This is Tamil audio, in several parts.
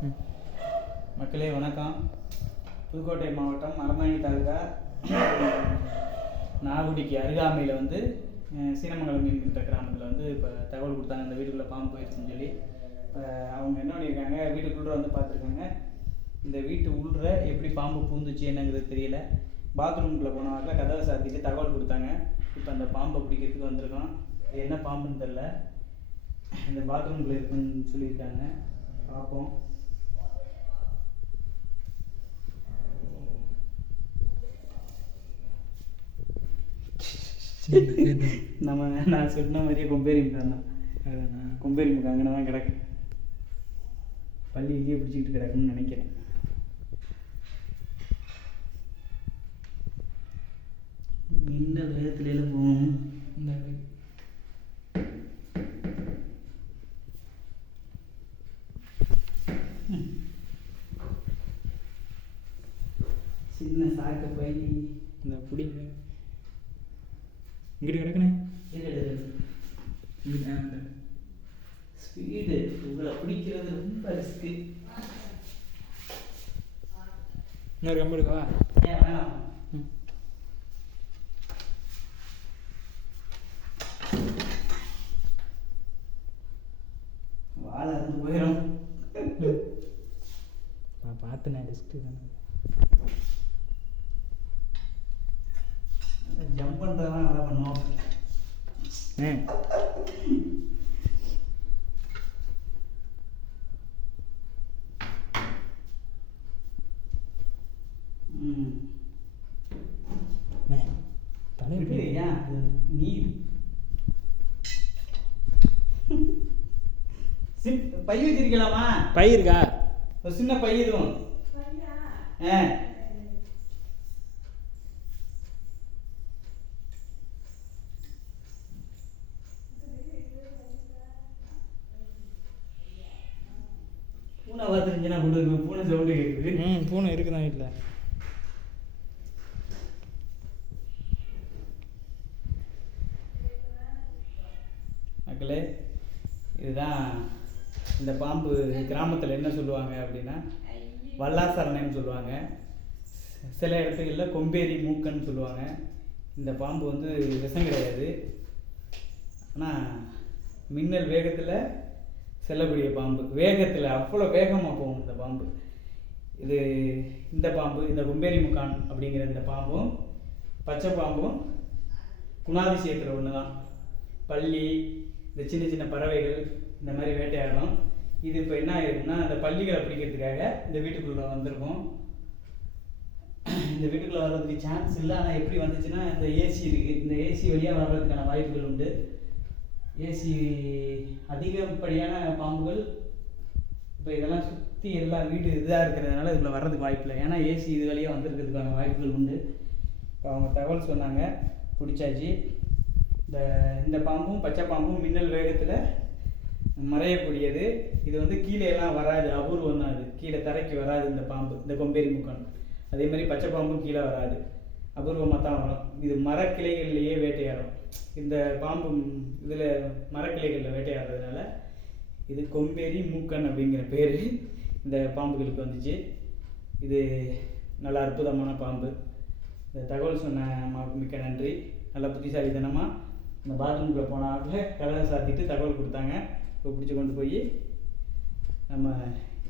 மக்களே வணக்கம். புதுக்கோட்டை மாவட்டம் மரமாணி தாலுகா நாகுடிக்கு அருகாமையில் வந்து சீனமங்கலம் என்கின்ற கிராமத்தில் வந்து இப்போ தகவல் கொடுத்தாங்க. இந்த வீட்டுக்குள்ளே பாம்பு போயிடுச்சுன்னு சொல்லி. இப்போ அவங்க என்ன பண்ணியிருக்காங்க? வீட்டுக்குள்ளே வந்து பார்த்துருக்காங்க. இந்த வீட்டு உள்ற எப்படி பாம்பு பூந்துச்சு என்னங்கிறது தெரியல. பாத்ரூம்குள்ளே போனவர்கள் கதவை சாத்திட்டு தகவல் கொடுத்தாங்க. இப்போ அந்த பாம்பை பிடிக்கிறதுக்கு வந்திருக்கோம். இது என்ன பாம்புன்னு தெரில இந்த பாத்ரூம்குள்ளே இருக்குன்னு சொல்லியிருக்காங்க. பார்ப்போம். நம்ம நான் சொன்ன மாதிரியே கொம்பேரி முக்கான் தான். கொம்பேரி முக்கா அங்கே தான் கிடக்கு. பள்ளி இங்கேயே பிடிச்சிக்கிட்டு கிடக்குன்னு நினைக்கிறேன். இந்த வேகத்துல எல்லாம் போகணும் சின்ன சாக்க பை இந்த பிடிங்க ஆ, இந்த. ஸ்பீடு. உங்களை பிடிக்கிறது ரொம்ப ரிஸ்க்கு இன்னொரு கம்பு இருக்கா ஏன் வேணாம். வாழை இருந்து போயிடும் நான் பார்த்தேன் ரிஸ்க்கு தானே ஜம்ப் பண்ணுறதெல்லாம் நல்லா பண்ணுவோம் ஆ ம் அண்ணே, தலையை விடு, பிடி. ஏன் அது நீ சிப் பை வச்சிருக்கலாமா? பை இருக்கா? ஒரு சின்ன பை இதுவும் ஆ. பூனை பார்த்துருந்துச்சுன்னா கொடுங்க பூனை சவுண்டு கேட்குது ம் பூனை இருக்குதான் வீட்டில் மக்களே இதுதான் இந்த பாம்பு கிராமத்தில் என்ன சொல்லுவாங்க அப்படின்னா வல்லாசரணைன்னு சொல்லுவாங்க. சில இடத்துகளில் கொம்பேரி மூக்கன்னு சொல்லுவாங்க. இந்த பாம்பு வந்து விஷம் கிடையாது. ஆனால் மின்னல் வேகத்தில் செல்லக்கூடிய பாம்பு. வேகத்தில் அவ்வளோ வேகமாக போகும் இந்த பாம்பு. இது இந்த பாம்பு இந்த கும்பேரி முக்கான் அப்படிங்கிற இந்த பாம்பும் பச்சை பாம்பும் குணாதிசயத்தில் ஒன்று தான் பள்ளி இந்த சின்ன சின்ன பறவைகள் இந்த மாதிரி வேட்டையாடும். இது இப்போ என்ன ஆயிருக்குன்னா அந்த பள்ளிகளை பிடிக்கிறதுக்காக இந்த வீட்டுக்குள்ளே வந்திருக்கும். இந்த வீட்டுக்குள்ளே வர்றதுக்கு சான்ஸ் இல்லை. ஆனால் எப்படி வந்துச்சுன்னா இந்த ஏசி இருக்குது இந்த ஏசி வழியாக வர்றதுக்கான வாய்ப்புகள் உண்டு. ஏசி அதிகப்படியான பாம்புகள். இப்போ இதெல்லாம் சுற்றி எல்லா வீடு இதாக இருக்கிறதுனால இதில் வர்றதுக்கு வாய்ப்பு இல்லை ஏன்னா ஏசி இது வழியாக வந்திருக்கிறதுக்கான வாய்ப்புகள் உண்டு. இப்போ அவங்க தகவல் சொன்னாங்க. பிடிச்சாச்சு. இந்த இந்த பாம்பும் பச்சை பாம்பும் மின்னல் வேகத்தில் மறையக்கூடியது. இது வந்து கீழே எல்லாம் வராது. அபூர்வம் தான் அது. கீழே தரைக்கு வராது இந்த பாம்பு. இந்த கொம்பேரி முக்கான் அதே மாதிரி பச்சை பாம்பும் கீழே வராது. அபூர்வமாக தான் வரும். இது மரக்கிளைகள்லேயே வேட்டையாடும். இந்த பாம்பு இதில் மரக்கிளைகளில் வேட்டையாடுறதுனால இது கொம்பேரி மூக்கன் அப்படிங்கிற பேர் இந்த பாம்புகளுக்கு வந்துச்சு. இது நல்ல அற்புதமான பாம்பு. இந்த தகவல் சொன்ன அம்மாவுக்கு மிக்க நன்றி. நல்ல புத்திசாலித்தனமாக இந்த பாத்ரூம்குள்ளே போனாக்க கதவை சாத்திட்டு தகவல் கொடுத்தாங்க. இப்போ பிடிச்சி கொண்டு போய் நம்ம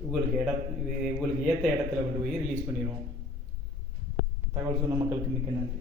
உங்களுக்கு இட இது உங்களுக்கு ஏற்ற இடத்துல கொண்டு போய் ரிலீஸ் பண்ணிடுவோம். தகவல் சொன்ன மக்களுக்கு மிக்க நன்றி.